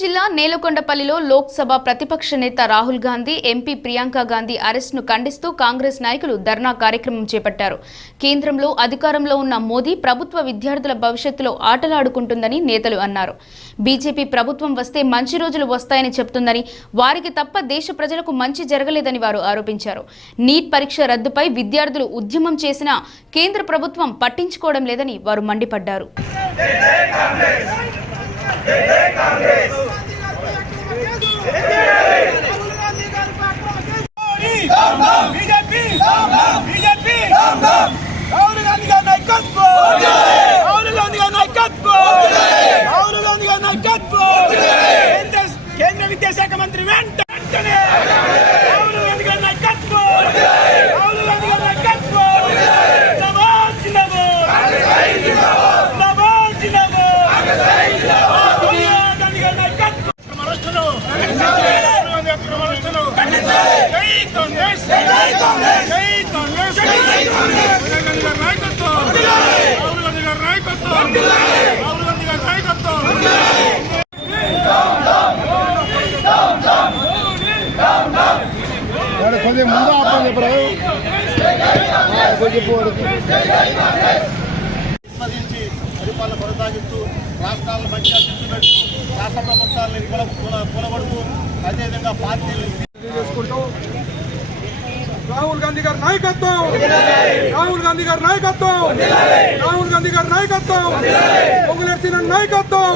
జిల్లా నేలకొండపల్లిలో లోక్సభ ప్రతిపక్ష నేత రాహుల్ గాంధీ, ఎంపీ ప్రియాంక గాంధీ అరెస్ట్ను ఖండిస్తూ కాంగ్రెస్ నాయకులు ధర్నా కార్యక్రమం చేపట్టారు. కేంద్రంలో అధికారంలో ఉన్న మోదీ ప్రభుత్వ విద్యార్థుల భవిష్యత్తులో ఆటలాడుకుంటుందని నేతలు అన్నారు. బీజేపీ ప్రభుత్వం వస్తే మంచి రోజులు వస్తాయని చెప్తుందని, వారికి తప్ప దేశ ప్రజలకు మంచి జరగలేదని వారు ఆరోపించారు. నీట్ పరీక్ష రద్దుపై విద్యార్థులు ఉద్యమం చేసినా కేంద్ర ప్రభుత్వం పట్టించుకోవడం లేదని వారు మండిపడ్డారు. కేంద్ర విద్యాశాఖ మంత్రి వెంటనే కొంచెం ముందు ఆపండి. పరిపాలన కొనసాగిస్తూ రాష్ట్రాలను మంచిగా పెడుతూ రాష్ట్ర ప్రభుత్వాలను కూలగొడుతూ అదేవిధంగా పార్టీలు చేసుకుంటూ రాహుల్ గాంధీ గారి నాయకత్వం, రాహుల్ గాంధీ గారి నాయకత్వం, రాహుల్ గాంధీ గారి నాయకత్వం, పొంగులేసిన నాయకత్వం.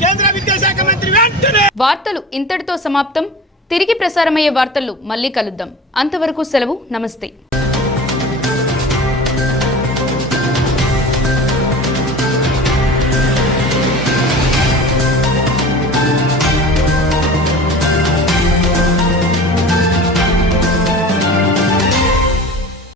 కేంద్ర విద్యాశాఖ మంత్రి వెంటనే. వార్తలు ఇంతటితో సమాప్తం. తిరిగి ప్రసారమయ్యే వార్తల్లో మళ్ళీ కలుద్దాం. అంతవరకు సెలవు. నమస్తే.